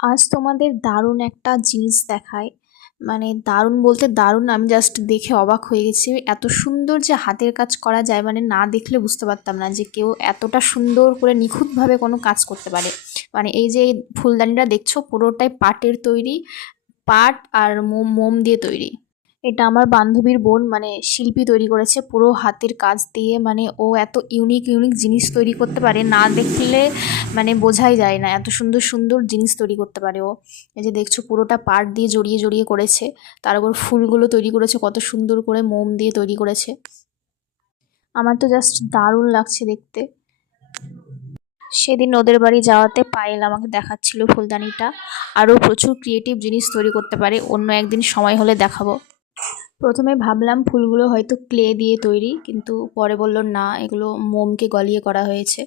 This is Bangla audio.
আজ তোমাদের দারুণ একটা জিনিস দেখাই। মানে দারুণ বলতে দারুণ, আমি জাস্ট দেখে অবাক হয়ে গেছি। এত সুন্দর যে হাতের কাজ করা যায়, মানে না দেখলে বুঝতে পারতাম না যে কেউ এতটা সুন্দর করে নিখুঁতভাবে কোনো কাজ করতে পারে। মানে এই যে এই ফুলদানিটা দেখছো, পুরোটাই পাটের তৈরি। পাট আর মোম মোম দিয়ে তৈরি। এটা আমার বান্ধবীর বোন, মানে শিল্পী তৈরি করেছে পুরো হাতের কাজ দিয়ে। মানে ও এত ইউনিক ইউনিক জিনিস তৈরি করতে পারে, না দেখলে মানে বোঝাই যায় না এত সুন্দর সুন্দর জিনিস তৈরি করতে পারে ও। এই যে দেখছো পুরোটা পাট দিয়ে জড়িয়ে জড়িয়ে করেছে। তার উপর ফুলগুলো তৈরি করেছে কত সুন্দর করে মোম দিয়ে তৈরি করেছে। আমার তো জাস্ট দারুণ লাগছে দেখতে। সেদিন ওদের বাড়ি যাওয়াতে পায়েল আমাকে দেখাচ্ছিল ফুলদানিটা। আরও প্রচুর ক্রিয়েটিভ জিনিস তৈরি করতে পারে, অন্য একদিন সময় হলে দেখাবো। প্রথমে ভাবলাম ফুলগুলো হয়তো ক্লে দিয়ে তৈরি, কিন্তু পরে বলল না, এগুলো মোমকে গলিয়ে করা হয়েছে।